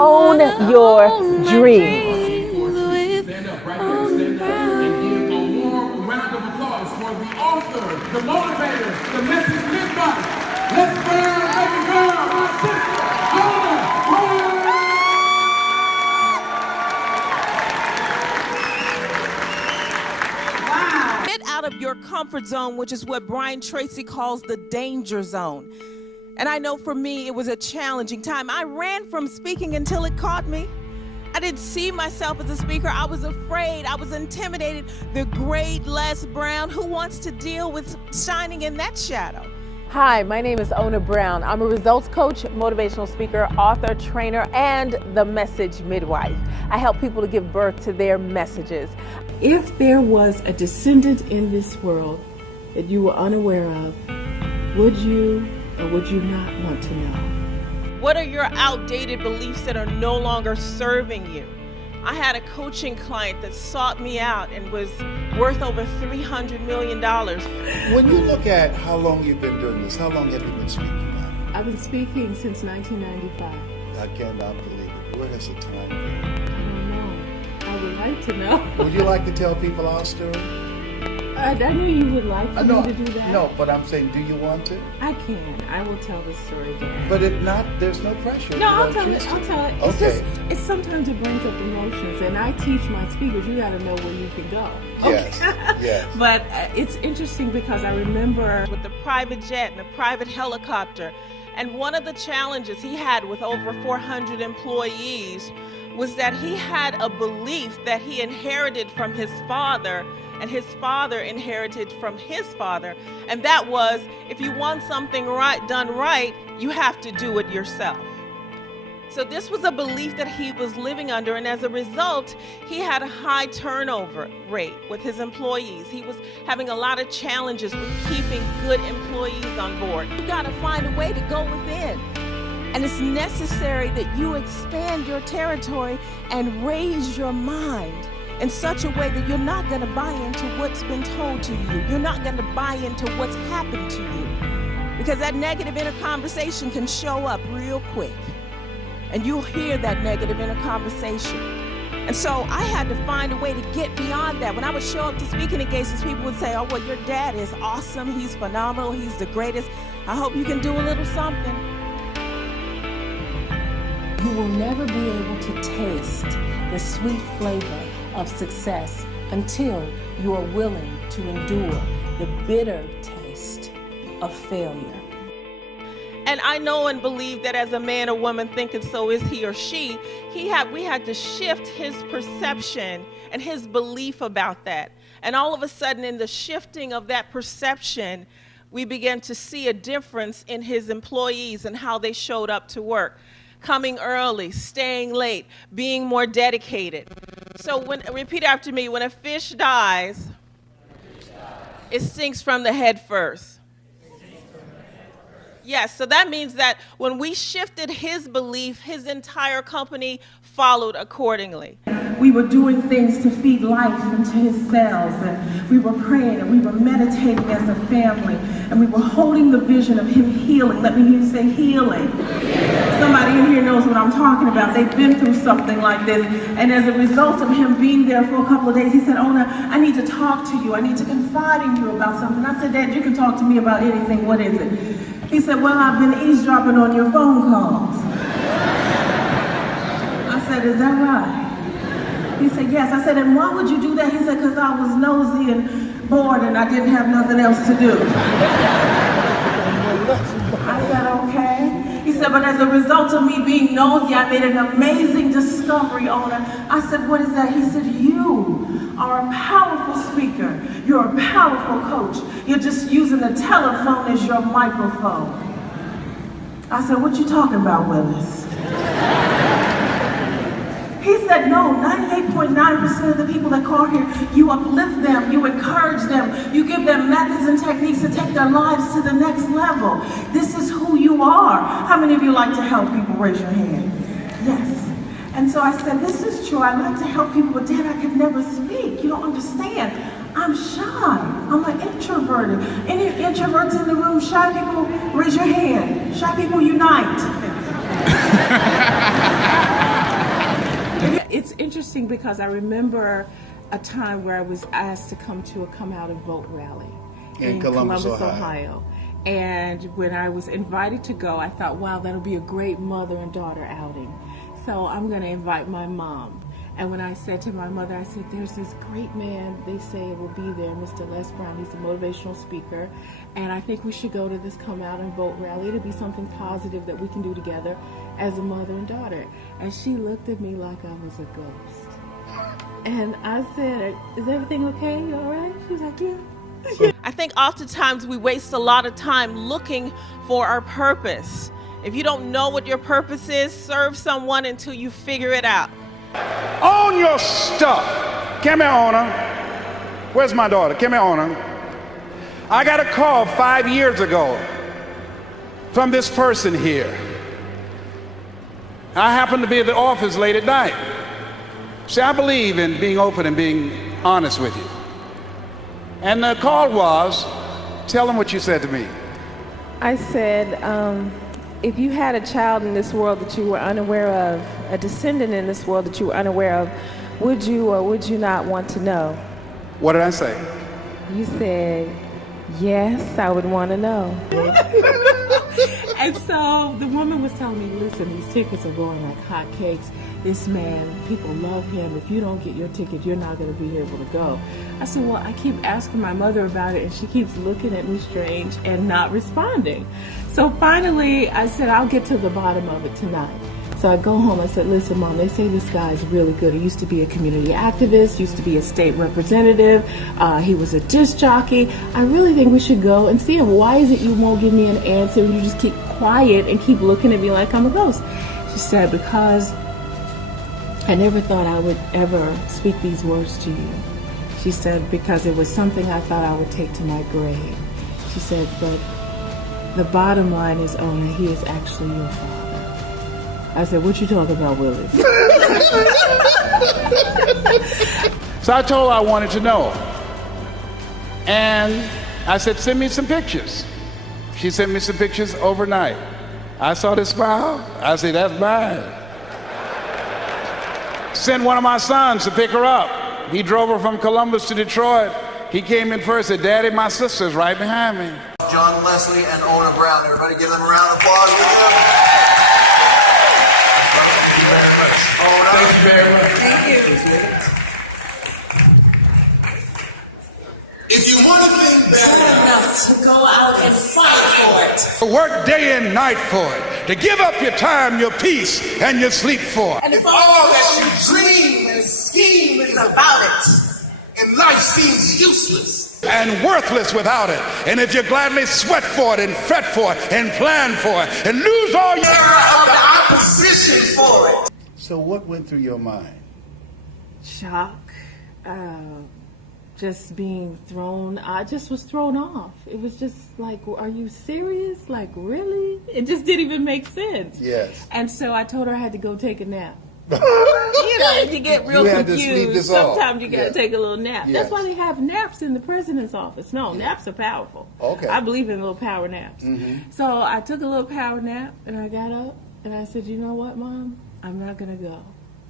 Own your dreams. Stand up right there, stand up, and give a warm round of applause for the author, the motivator, the message midwife. Let's burn like a girl, my sister, Ona Brown. Wow. Get out of your comfort zone, which is what Brian Tracy calls the danger zone. And I know for me, it was a challenging time. I ran from speaking until it caught me. I didn't see myself as a speaker. I was afraid. I was intimidated. The great Les Brown, who wants to deal with shining in that shadow? Hi, my name is Ona Brown. I'm a results coach, motivational speaker, author, trainer, and the message midwife. I help people to give birth to their messages. If there was a descendant in this world that you were unaware of, would you or would you not want to know? What are your outdated beliefs that are no longer serving you? I had a coaching client that sought me out and was worth over $300 million. When you look at how long you've been doing this, how long have you been speaking now? I've been speaking since 1995. I cannot believe it. Where has the time been? I don't know. I would like to know. Would you like to tell people our story? I knew you would like for me to do that. No, but I'm saying, do you want to? I can. I will tell the story, Dad. But if not, there's no pressure. No, I'll tell it. It's Okay. it's sometimes it brings up emotions, and I teach my speakers, you got to know where you can go. Yes, yes. But it's interesting because I remember with the private jet and the private helicopter. And one of the challenges he had with over 400 employees was that he had a belief that he inherited from his father, and his father inherited from his father. And that was, if you want something done right, you have to do it yourself. So this was a belief that he was living under, and as a result, he had a high turnover rate with his employees. He was having a lot of challenges with keeping good employees on board. You gotta find a way to go within. And it's necessary that you expand your territory and raise your mind in such a way that you're not gonna buy into what's been told to you. You're not gonna buy into what's happened to you. Because that negative inner conversation can show up real quick. And you'll hear that negative inner conversation. And so I had to find a way to get beyond that. When I would show up to speaking engagements, people would say, oh, well, your dad is awesome. He's phenomenal. He's the greatest. I hope you can do a little something. You will never be able to taste the sweet flavor of success until you are willing to endure the bitter taste of failure. And I know and believe that as a man or woman thinking so is he or she, we had to shift his perception and his belief about that. And all of a sudden, in the shifting of that perception, we began to see a difference in his employees and how they showed up to work. Coming early, staying late, being more dedicated. So repeat after me, when a fish dies, it stinks from the head first. Yes, so that means that when we shifted his belief, his entire company followed accordingly. We were doing things to feed life into his cells, and we were praying, and we were meditating as a family, and we were holding the vision of him healing. Let me hear you say healing. Somebody in here knows what I'm talking about. They've been through something like this, and as a result of him being there for a couple of days, he said, Ona, I need to talk to you. I need to confide in you about something. I said, Dad, you can talk to me about anything. What is it? He said, well, I've been eavesdropping on your phone calls. I said, is that right? He said, yes. I said, and why would you do that? He said, because I was nosy and bored and I didn't have nothing else to do. I said, okay. He said, but as a result of me being nosy, I made an amazing discovery on it. I said, what is that? He said, you are a powerful speaker. You're a powerful coach. You're just using the telephone as your microphone. I said, what you talking about, Willis? He said, no, 98.9% of the people that call here, you uplift them, you encourage them, you give them methods and techniques to take their lives to the next level. This is who you are. How many of you like to help people? Raise your hand. Yes. And so I said, this is true. I like to help people, but Dad, I could never speak. You don't understand. I'm shy. I'm an introverted. Any introverts in the room? Shy people, raise your hand. Shy people unite. interesting because I remember a time where I was asked to come to a Come Out and Vote rally in Columbus, Ohio. And when I was invited to go, I thought, wow, that'll be a great mother and daughter outing. So I'm going to invite my mom. And when I said to my mother, I said, there's this great man, they say will be there, Mr. Les Brown. He's a motivational speaker. And I think we should go to this Come Out and Vote rally. It'll be something positive that we can do together as a mother and daughter. And she looked at me like I was a ghost. And I said, is everything okay? You all right? She's like, yeah. I think oftentimes we waste a lot of time looking for our purpose. If you don't know what your purpose is, serve someone until you figure it out. Own your stuff. Come here, Ona. Where's my daughter? Come here, Ona. I got a call 5 years ago from this person here. I happened to be at the office late at night. See, I believe in being open and being honest with you. And the call was, tell them what you said to me. I said, if you had a child in this world that you were unaware of, a descendant in this world that you were unaware of, would you or would you not want to know? What did I say? You said, yes, I would want to know. And so the woman was telling me, listen, these tickets are going like hotcakes. This man, people love him. If you don't get your ticket, you're not going to be able to go. I said, well, I keep asking my mother about it, and she keeps looking at me strange and not responding. So finally, I said, I'll get to the bottom of it tonight. So I go home, I said, listen, Mom, they say this guy is really good. He used to be a community activist, used to be a state representative. He was a disc jockey. I really think we should go and see him. Why is it you won't give me an answer and you just keep quiet and keep looking at me like I'm a ghost? She said, because I never thought I would ever speak these words to you. She said, because it was something I thought I would take to my grave. She said, but the bottom line is, Ona, he is actually your father. I said, what you talking about, Willis? So I told her I wanted to know. And I said, send me some pictures. She sent me some pictures overnight. I saw this smile. I said, that's mine. Sent one of my sons to pick her up. He drove her from Columbus to Detroit. He came in first and said, Daddy, my sister's right behind me. John Leslie and Ona Brown. Everybody give them a round of applause. Thank you very much. Ona. Thank you very much. Thank you. If you want a thing better enough to go out and fight for it. To work day and night for it. To give up your time, your peace, and your sleep for it. And if all that you dream and scheme is about it, and life seems useless and worthless without it, and if you gladly sweat for it and fret for it and plan for it and lose all your of the opposition for it. So what went through your mind? Shock. Just being thrown, I just was thrown off. It was just like, are you serious? Like, really? It just didn't even make sense. Yes. And so I told her I had to go take a nap. You know, you get real confused. Sometimes you got to take a little nap. Yes. That's why they have naps in the president's office. No, naps are powerful. Okay. I believe in little power naps. Mm-hmm. So I took a little power nap, and I got up, and I said, you know what, Mom? I'm not going to go.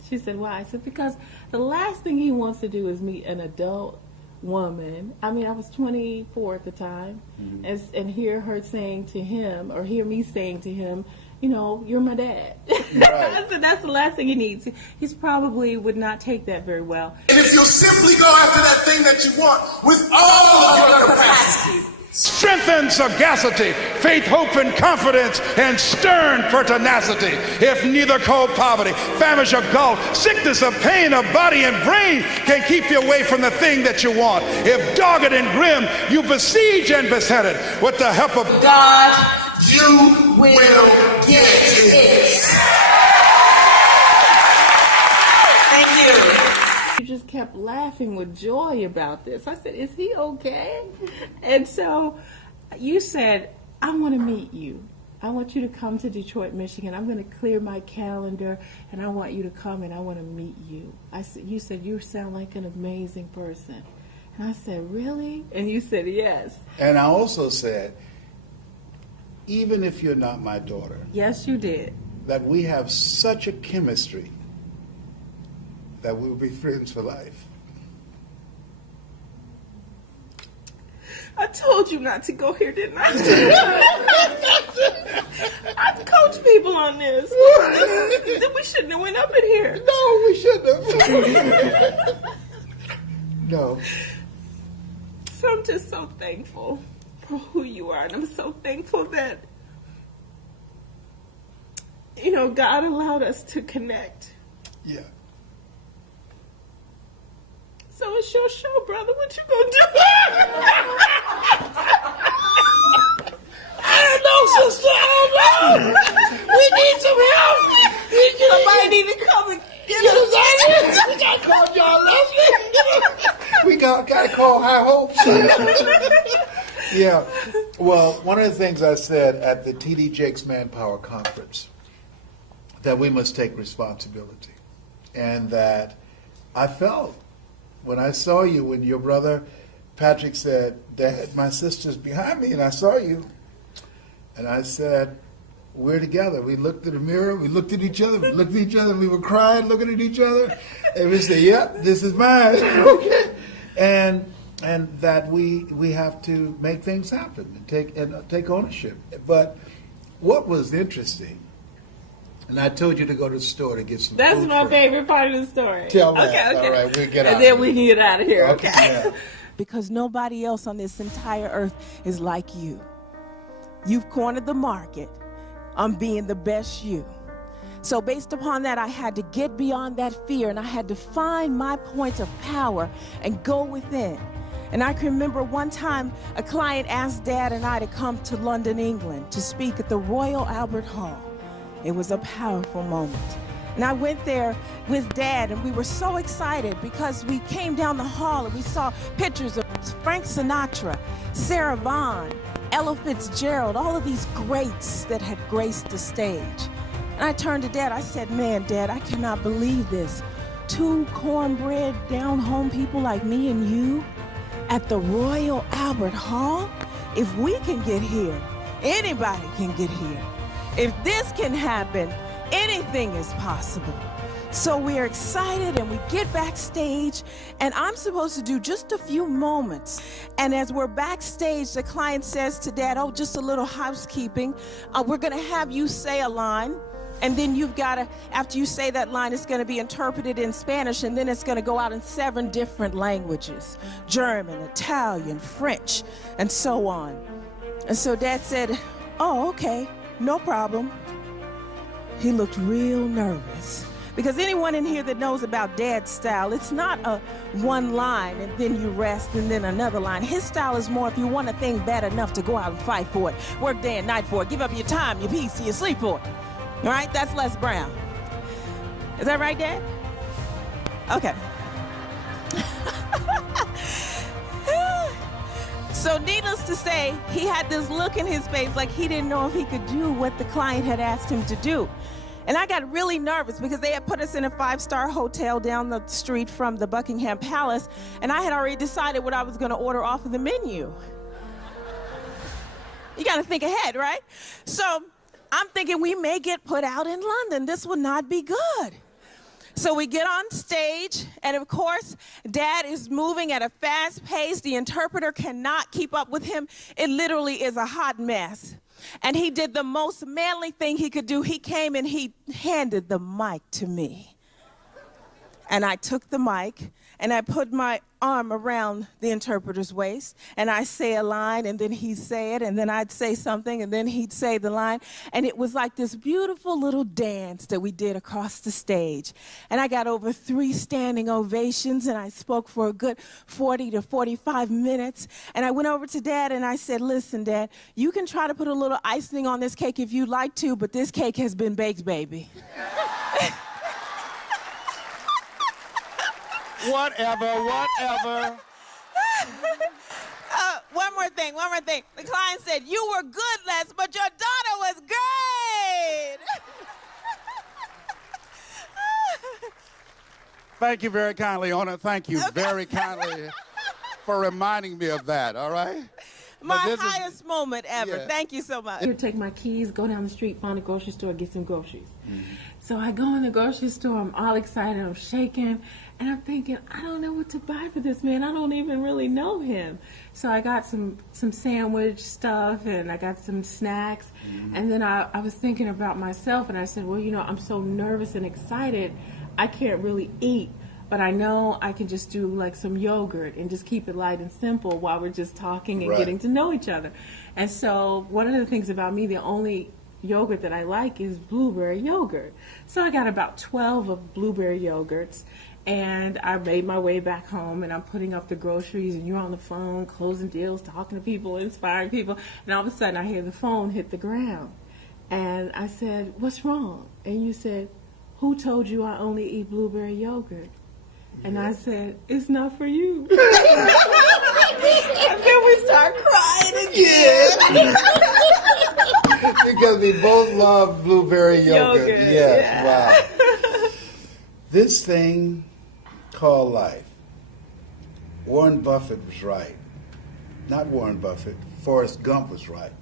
She said, why? I said, because the last thing he wants to do is meet an adult woman. I mean, I was 24 at the time, mm-hmm. and hear her saying to him, or hear me saying to him, you know, you're my dad. Right. I said, that's the last thing he needs. He's probably would not take that very well. And if you'll simply go after that thing that you want with all of your capacity. Strength and sagacity, faith, hope, and confidence, and stern pertinacity. If neither cold poverty, famish or gulf, sickness or pain of body and brain can keep you away from the thing that you want. If dogged and grim, you besiege and beset it with the help of God, you will get it. Thank you. You just kept laughing with joy about this. I said, is he okay? And so you said, I want to meet you. I want you to come to Detroit, Michigan. I'm going to clear my calendar, and I want you to come, and I want to meet you. You said, you sound like an amazing person. And I said, really? And you said, yes. And I also said, even if you're not my daughter. Yes, you did. That we have such a chemistry that we will be friends for life. I told you not to go here, didn't I? I coach people on this. We shouldn't have went up in here. No, we shouldn't have. No. So I'm just so thankful for who you are, and I'm so thankful that, you know, God allowed us to connect. Yeah. So it's your show, brother. What you gonna do? I don't know, sister. I don't know. We need some help. Somebody need to come and get us. We gotta call y'all Leslie. We gotta call High Hopes. Yeah. Well, one of the things I said at the TD Jakes Manpower Conference, that we must take responsibility, and that I felt when I saw you, when your brother Patrick said, "Dad, my sister's behind me," and I saw you, and I said, "We're together." We looked in the mirror, we looked at each other, we were crying, looking at each other, and we said, "Yep, this is mine." Okay. And that we have to make things happen and take ownership. But what was interesting, and I told you to go to the store to get some That's food my for favorite part of the story. Tell me. Okay. All right, we'll get out. And then we can get out of here. Okay. Yeah. Because nobody else on this entire earth is like you. You've cornered the market on being the best you. So based upon that, I had to get beyond that fear, and I had to find my points of power and go within. And I can remember one time a client asked Dad and I to come to London, England to speak at the Royal Albert Hall. It was a powerful moment. And I went there with Dad, and we were so excited because we came down the hall and we saw pictures of Frank Sinatra, Sarah Vaughan, Ella Fitzgerald, all of these greats that had graced the stage. And I turned to Dad, I said, "Man, Dad, I cannot believe this. 2 cornbread, down-home people like me and you at the Royal Albert Hall? If we can get here, anybody can get here. If this can happen, anything is possible." So we're excited, and we get backstage, and I'm supposed to do just a few moments. And as we're backstage, the client says to Dad, "Oh, just a little housekeeping. We're gonna have you say a line, and then you've gotta, after you say that line, it's gonna be interpreted in Spanish, and then it's gonna go out in 7 different languages: German, Italian, French, and so on." And so Dad said, "Oh, okay, no problem." He looked real nervous. Because anyone in here that knows about Dad's style, it's not a one line and then you rest and then another line. His style is more, if you want a thing bad enough to go out and fight for it, work day and night for it, give up your time, your peace, your sleep for it. All right, that's Les Brown. Is that right, Dad? Okay. So needless to say, he had this look in his face like he didn't know if he could do what the client had asked him to do. And I got really nervous because they had put us in a 5-star hotel down the street from the Buckingham Palace, and I had already decided what I was going to order off of the menu. You got to think ahead, right? So I'm thinking we may get put out in London. This will not be good. So we get on stage, and of course, Dad is moving at a fast pace. The interpreter cannot keep up with him. It literally is a hot mess. And he did the most manly thing he could do. He came and he handed the mic to me. And I took the mic, and I put my arm around the interpreter's waist, and I say a line, and then he'd say it, and then I'd say something, and then he'd say the line. And it was like this beautiful little dance that we did across the stage. And I got over 3 standing ovations, and I spoke for a good 40 to 45 minutes. And I went over to Dad, and I said, "Listen, Dad, you can try to put a little icing on this cake if you'd like to, but this cake has been baked, baby." Whatever. One more thing. The client said, "You were good, Les, but your daughter was great." Thank you very kindly, Ona. Thank you very kindly for reminding me of that, all right? My highest moment ever. Yeah. Thank you so much. Here, take my keys, go down the street, find a grocery store, get some groceries. So I go in the grocery store, I'm all excited, I'm shaking, and I'm thinking, I don't know what to buy for this man. I don't even really know him. So I got some sandwich stuff, and I got some snacks, and then I was thinking about myself, and I said, well, you know, I'm so nervous and excited, I can't really eat. But I know I can just do like some yogurt and just keep it light and simple while we're just talking and getting to know each other. And so one of the things about me, the only yogurt that I like is blueberry yogurt. So I got about 12 of blueberry yogurts, and I made my way back home, and I'm putting up the groceries, and you're on the phone, closing deals, talking to people, inspiring people, and all of a sudden I hear the phone hit the ground. And I said, what's wrong? And you said, who told you I only eat blueberry yogurt? And I said, it's not for you. And then we start crying again. Because we both love blueberry yogurt. Yes, wow. This thing called life. Warren Buffett was right. Not Warren Buffett. Forrest Gump was right.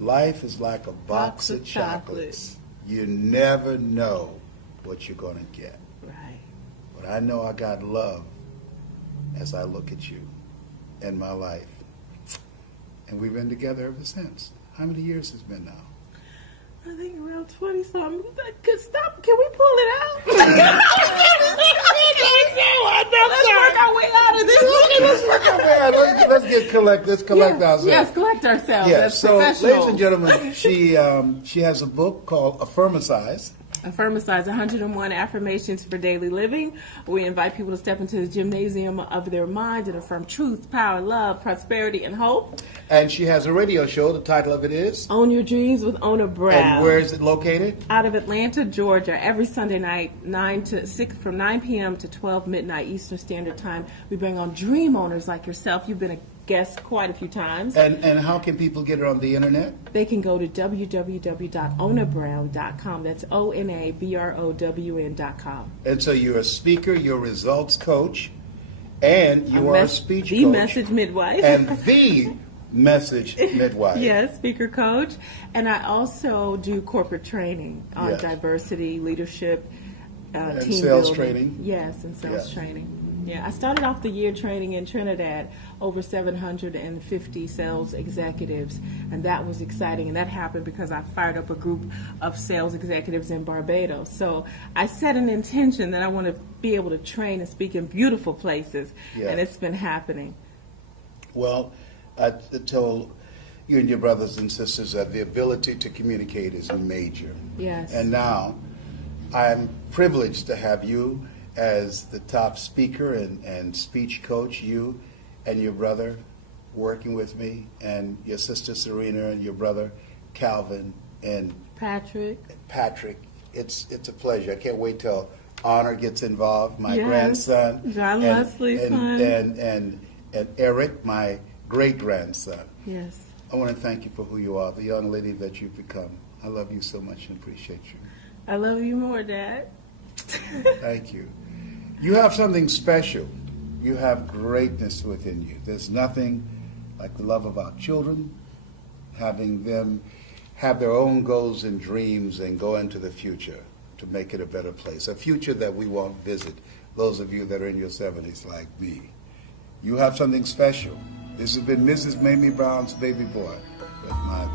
Life is like a box of chocolates. You never know what you're going to get. But I know I got love as I look at you in my life. And we've been together ever since. How many years has it been now? I think around 20-something. Stop. Can we pull it out? Let's work our way out of this. Let's collect ourselves. Yes, collect ourselves as so, professionals. ladies and gentlemen, she has a book called Affirmicize. Affirmicize 101 Affirmations for Daily Living. We invite people to step into the gymnasium of their minds and affirm truth, power, love, prosperity, and hope. And she has a radio show. The title of it is Own Your Dreams with Ona Brown. And where is it located? Out of Atlanta, Georgia. Every Sunday night, from 9 p.m. to 12 midnight Eastern Standard Time. We bring on dream owners like yourself. You've been a guest quite a few times. And how can people get her on the internet? They can go to www.onabrown.com. That's ONABROWN.com. And so you're a speaker, you're a results coach, and you are a speech coach. The message midwife. And the message midwife. Yes, speaker coach. And I also do corporate training on diversity, leadership, and team sales building. training. Yes, and sales training. Yeah, I started off the year training in Trinidad over 750 sales executives, and that was exciting. And that happened because I fired up a group of sales executives in Barbados. So I set an intention that I want to be able to train and speak in beautiful places, and it's been happening. Well, I told you and your brothers and sisters that the ability to communicate is major. Yes. And now I'm privileged to have you as the top speaker and speech coach, you and your brother working with me, and your sister Serena and your brother Calvin and Patrick. It's a pleasure. I can't wait till Honor gets involved, my grandson. John Leslie's son. And Eric, my great-grandson. Yes. I want to thank you for who you are, the young lady that you've become. I love you so much and appreciate you. I love you more, Dad. Thank you. You have something special. You have greatness within you. There's nothing like the love of our children, having them have their own goals and dreams and go into the future to make it a better place, a future that we won't visit, those of you that are in your 70s like me. You have something special. This has been Mrs. Mamie Brown's baby boy with my